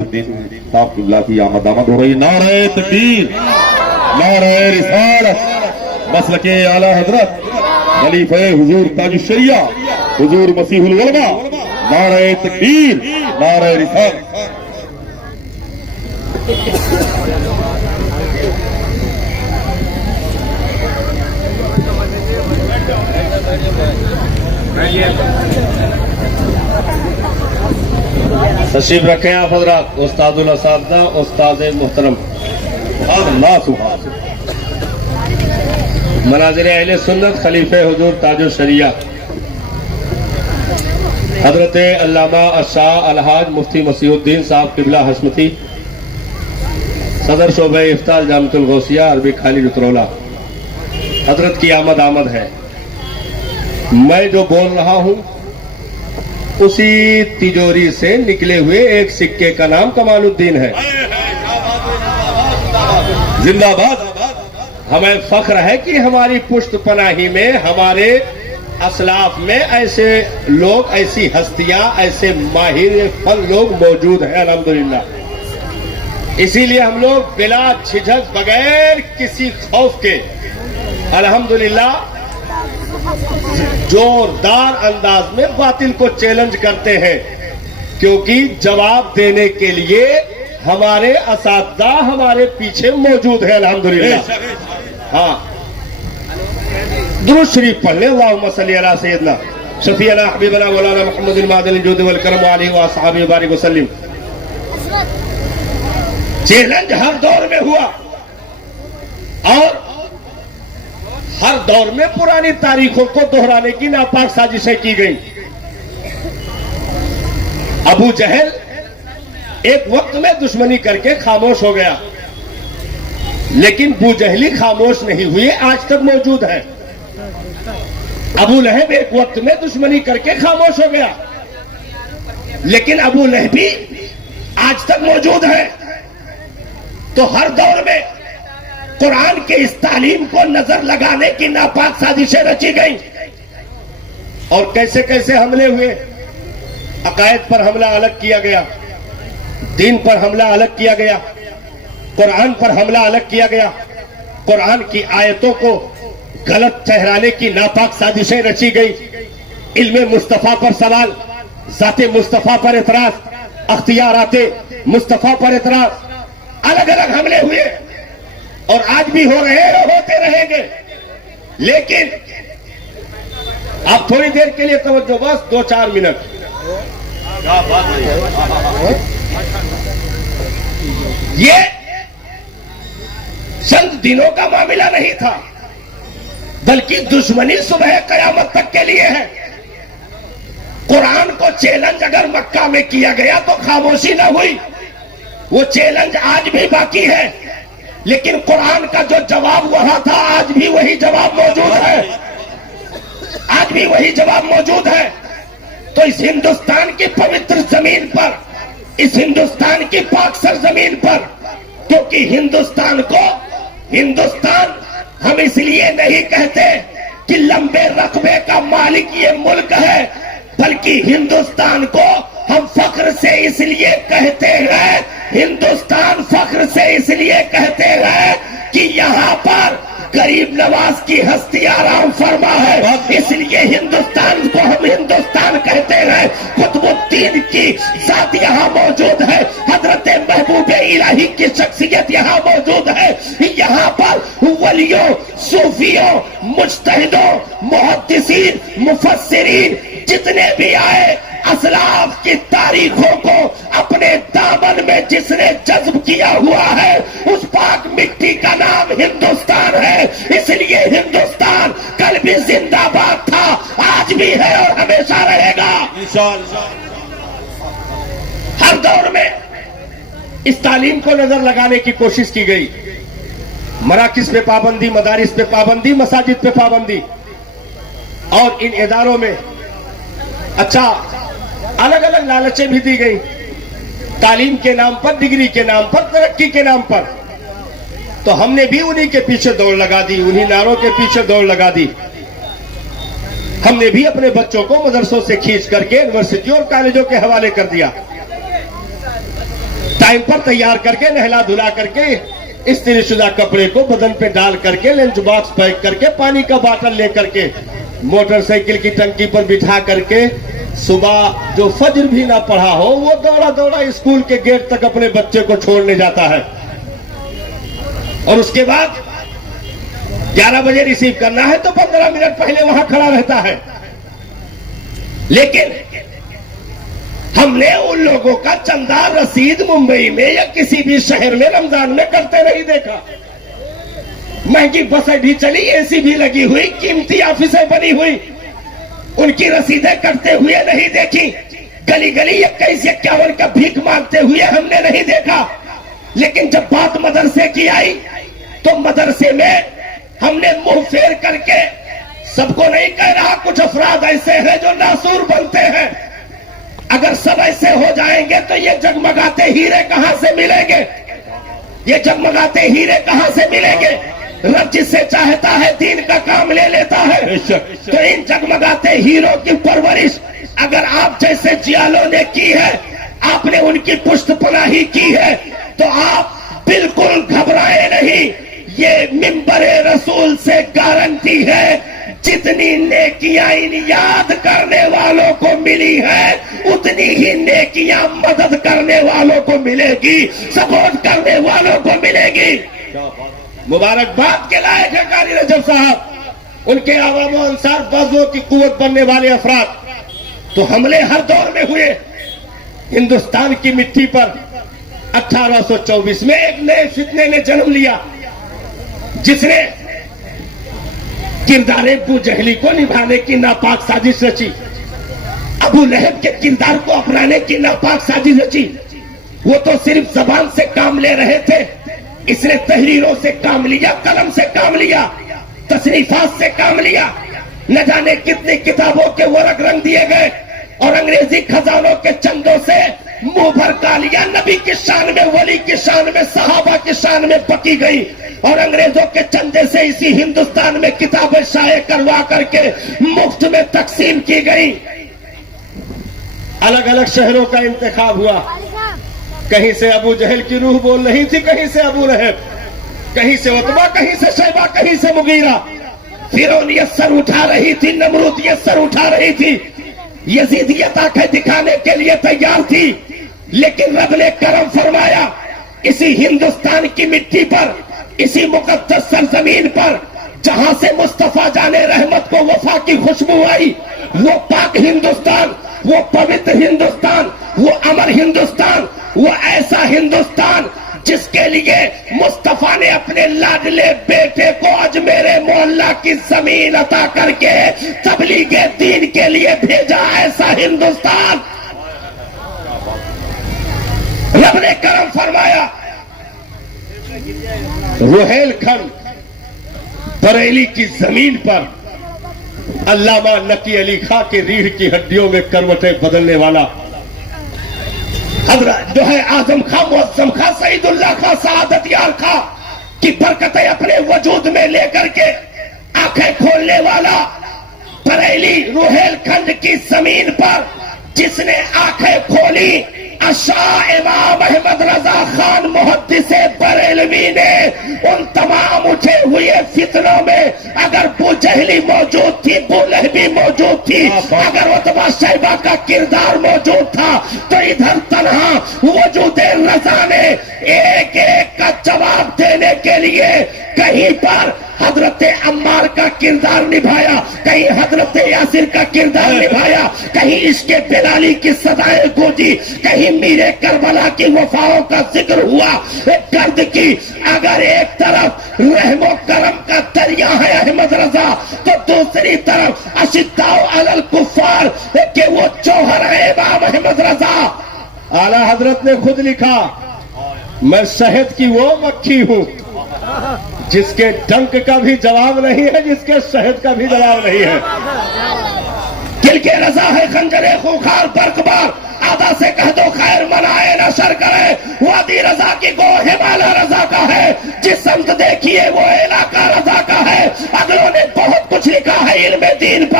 صاحب قبلہ کی آمد ہو رہی. نعرہ تکبیر، نعرہ رسالت، مسلک اعلی حضرت خلیفہ حضور تاج الشریعہ حضور مسیح العلماء. نعرہ تکبیر، نعرہ رسالت. تشریف رکھیں آپ حضرات. استاد الاساتذہ، استاد محترم، مناظر اہل سنت خلیفہ حضور تاج الشریعہ حضرت علامہ الشاہ الحاج مفتی مسیح الدین صاحب قبلہ حشمتی، صدر شعبہ افتاء جامعۃ الغوثیہ عربی خالد اترولہ، حضرت کی آمد ہے. میں جو بول رہا ہوں اسی تجوری سے نکلے ہوئے ایک سکے کا نام کمال الدین ہے. زندہ باد. ہمیں فخر ہے کہ ہماری پشت پناہی میں، ہمارے اسلاف میں ایسے لوگ، ایسی ہستیاں، ایسے ماہر فن لوگ موجود ہیں الحمدللہ. اسی لیے ہم لوگ بلا جھجک، بغیر کسی خوف کے الحمدللہ زوردار انداز میں باطل کو چیلنج کرتے ہیں، کیونکہ جواب دینے کے لیے ہمارے اساتذہ ہمارے پیچھے موجود ہیں الحمدللہ. ہاں، درود شریف پڑھ لیں. اللہم صلی علی سیدنا شفیعنا حبیبنا مولانا محمد المعدن الجود والکرم علیہ واصحابہ وبارک وسلم. چیلنج ہر دور میں ہوا اور ہر دور میں پرانی تاریخوں کو دہرانے کی ناپاک سازشیں کی گئیں. ابو جہل ایک وقت میں دشمنی کر کے خاموش ہو گیا، لیکن ابو جہلی خاموش نہیں ہوئے، آج تک موجود ہے. ابو لہب ایک وقت میں دشمنی کر کے خاموش ہو گیا، لیکن ابو لہبی آج تک موجود ہے. تو ہر دور میں قرآن کے اس تعلیم کو نظر لگانے کی ناپاک سازشیں رچی گئیں. اور کیسے کیسے حملے ہوئے. عقائد پر حملہ الگ کیا گیا، دین پر حملہ الگ کیا گیا، قرآن پر حملہ الگ کیا گیا، قرآن کی آیتوں کو غلط ٹھہرانے کی ناپاک سازشیں رچی گئی. علم مصطفیٰ پر سوال، ذات مصطفیٰ پر اعتراض، اختیارات مصطفیٰ پر اعتراض، الگ الگ حملے ہوئے اور آج بھی ہو رہے ہیں، ہوتے رہیں گے. لیکن آپ تھوڑی دیر کے لیے توجہ، بس 2-4 منٹ. یہ چند دنوں کا معاملہ نہیں تھا، بلکہ دشمنی صبح قیامت تک کے لیے ہے. قرآن کو چیلنج اگر مکہ میں کیا گیا تو خاموشی نہ ہوئی، وہ چیلنج آج بھی باقی ہے. لیکن قرآن کا جو جواب وہاں تھا، آج بھی وہی جواب موجود ہے، آج بھی وہی جواب موجود ہے. تو اس ہندوستان کی پوتر زمین پر، اس ہندوستان کی پاک سرزمین پر، کیونکہ ہندوستان کو ہندوستان ہم اس لیے نہیں کہتے کہ لمبے رقبے کا مالک یہ ملک ہے، بلکہ ہندوستان کو ہم فخر سے اس لیے کہتے ہیں، ہندوستان فخر سے اس لیے کہتے ہیں کہ یہاں پر غریب نواز کی ہستی آرام فرما ہے، اس لیے ہندوستان کو ہم ہندوستان کہتے ہیں. قطب الدین کی ذات یہاں موجود ہے، حضرت محبوب الہی کی شخصیت یہاں موجود ہے. یہاں پر ولیوں، صوفیوں، مجتہدوں، محدثین، مفسرین جتنے بھی آئے، اسلاف کی تاریخوں کو اپنے دامن میں جس نے جذب کیا ہوا ہے، اس پاک مٹی کا نام ہندوستان ہے. اس لیے ہندوستان کل بھی زندہ باد تھا، آج بھی ہے اور ہمیشہ رہے گا. ہر دور میں اس تعلیم کو نظر لگانے کی کوشش کی گئی. مراکز پہ پابندی، مدارس پہ پابندی، مساجد پہ پابندی، اور ان اداروں میں اچھا الگ الگ لالچیں بھی دی گئی، تعلیم کے نام پر، ڈگری کے نام پر، ترقی کے نام پر. تو ہم نے بھی انہی کے پیچھے دوڑ لگا دی، انہی نعروں کے پیچھے دوڑ لگا دی. ہم نے بھی اپنے بچوں کو مدرسوں سے کھینچ کر کے یونیورسٹیوں اور کالجوں کے حوالے کر دیا. ٹائم پر تیار کر کے نہلا دھلا کر کے استری شدہ کپڑے کو بدن پہ ڈال کر کے لنچ باکس پیک کر کے پانی کا باٹل لے کر کے موٹر سائیکل کی ٹنکی پر بٹھا کر کے صبح جو فجر بھی نہ پڑھا ہو وہ دوڑا دوڑا اسکول کے گیٹ تک اپنے بچے کو چھوڑنے جاتا ہے، اور اس کے بعد 11 بجے ریسیو کرنا ہے تو 15 منٹ پہلے وہاں کھڑا رہتا ہے. لیکن ہم نے ان لوگوں کا چندہ رسید ممبئی میں یا کسی بھی شہر میں رمضان میں کرتے نہیں دیکھا. مہنگی بسیں بھی چلی، اے سی بھی لگی ہوئی، قیمتی آفسیں بنی ہوئی، ان کی رسیدیں کرتے ہوئے نہیں دیکھی. گلی گلی 21-51 کا بھیک مانگتے ہوئے ہم نے نہیں دیکھا. لیکن جب بات مدرسے کی آئی تو مدرسے میں ہم نے منہ پھیر کر کے، سب کو نہیں کہہ رہا، کچھ افراد ایسے ہیں جو ناسور بنتے ہیں، اگر سب ایسے ہو جائیں گے تو یہ جگمگاتے ہیرے کہاں سے ملیں گے؟ یہ جگمگاتے ہیرے کہاں سے ملیں گے؟ رب جس سے چاہتا ہے دین کا کام لے لیتا ہے. تو ان جگمگاتے ہیروں کی پرورش اگر آپ جیسے جیالوں نے کی ہے، آپ نے ان کی پشت پناہی کی ہے، تو آپ بالکل گھبرائے نہیں. یہ منبر رسول سے گارنٹی ہے، جتنی نیکیاں ان یاد کرنے والوں کو ملی ہے اتنی ہی نیکیاں مدد کرنے والوں کو ملے گی، سپورٹ کرنے والوں کو ملے گی. مبارکباد کے لائق ہے قاری رجب صاحب، ان کے عوام و انصار بازوں کی قوت بننے والے افراد. تو حملے ہر دور میں ہوئے. ہندوستان کی مٹی پر 1824 میں ایک نئے فتنے نے جنم لیا، جس نے کردار ابو جہلی کو نبھانے کی ناپاک سازش رچی، ابو لہب کے کردار کو اپنانے کی ناپاک سازش رچی. وہ تو صرف زبان سے کام لے رہے تھے، اس نے تحریروں سے کام لیا، قلم سے کام لیا، تصنیفات سے کام لیا. نہ جانے کتنی کتابوں کے ورق رنگ دیے گئے اور انگریزی خزانوں کے چندوں سے منہ بھر کا لیا. نبی کی شان میں، ولی کی شان میں، صحابہ کی شان میں پکی گئی، اور انگریزوں کے چندے سے اسی ہندوستان میں کتابیں شائع کروا کر کے مفت میں تقسیم کی گئی. الگ الگ شہروں کا انتخاب ہوا. کہیں سے ابو جہل کی روح بول رہی تھی، کہیں سے ابو لہب، کہیں سے عتبہ، کہیں سے شیبہ، کہیں سے مغیرہ. فرعون یہ سر اٹھا رہی تھی، نمرود یہ سر اٹھا رہی تھی، یزیدیت آنکھیں دکھانے کے لیے تیار تھی. لیکن رب نے کرم فرمایا، اسی ہندوستان کی مٹی پر، اسی مقدس سرزمین پر جہاں سے مصطفیٰ جانے رحمت کو وفا کی خوشبو آئی، وہ پاک ہندوستان، وہ پوتر ہندوستان، وہ امر ہندوستان، وہ ایسا ہندوستان جس کے لیے مصطفیٰ نے اپنے لاڈلے بیٹے کو اجمیر معلیٰ کی زمین عطا کر کے تبلیغ دین کے لیے بھیجا. ایسا ہندوستان رب نے کرم فرمایا. روہیل کھنڈ بریلی کی زمین پر علامہ نقی علی خاں کے ریڑھ کی ہڈیوں میں کروٹیں بدلنے والا حضرت جو ہے اعظم خاں، معظم خاں، سعید اللہ خاں، سعادت یار خاں کی برکتیں اپنے وجود میں لے کر کے آنکھیں کھولنے والا بریلی روہیل کھنڈ کی زمین پر جس نے آنکھیں کھولی، شاہ امام احمد رضا خان محدث بریلوی نے ان تمام اٹھے ہوئے فتنوں میں اگر بو جہلی موجود تھی، بو لہبی موجود تھی، اگر عتبہ شیبہ کا کردار موجود تھا، تو ادھر تنہا وجود رضا نے ایک ایک کا جواب دینے کے لیے کہیں پر حضرت عمار کا کردار نبھایا، کہیں حضرت یاسر کا کردار نبھایا، کہیں عشق بلالی کی صدائیں گونجی، کہیں میرے کربلا کی وفاؤں کا ذکر ہوا. گرد کی اگر ایک طرف رحم و کرم کا دریا ہے احمد رضا، تو دوسری طرف اشداء علی الکفار کہ وہ جوہر ہے امام احمد رضا. اعلی حضرت نے خود لکھا، میں شہد کی وہ مکھی ہوں جس کے ڈنک کا بھی جواب نہیں ہے، جس کے شہد کا بھی جواب نہیں ہے. دل کے رضا ہے خنجر خونخوار برقبار، آدھا سے کہہ دو خیر منائے نہ شر کرے. وادی رضا کی گو ہمالا رضا کا ہے، جس سمت دیکھیے وہ علاقہ رضا کا ہے. اگلوں نے بہت کچھ لکھا ہے علم دین پر،